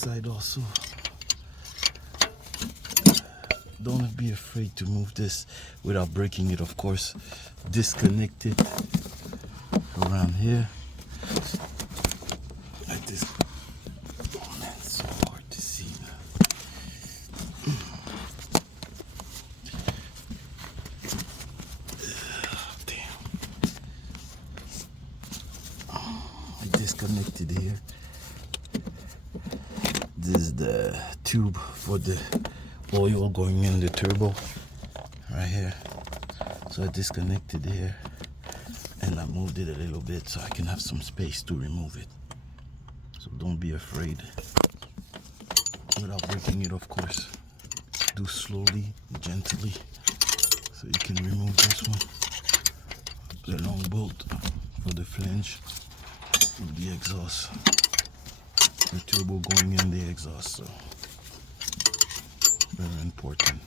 side also. Don't be afraid to move this without breaking it, of course. Disconnect it around here like this. Oh man, it's so hard to see now. Damn. I disconnected here. This is the tube for the oil going in the turbo right here. So I disconnected here and I moved it a little bit so I can have some space to remove it. So don't be afraid, without breaking it, of course. Do slowly, gently, so you can remove this one, the long bolt for the flange of the exhaust, the turbo going in the exhaust. So very important.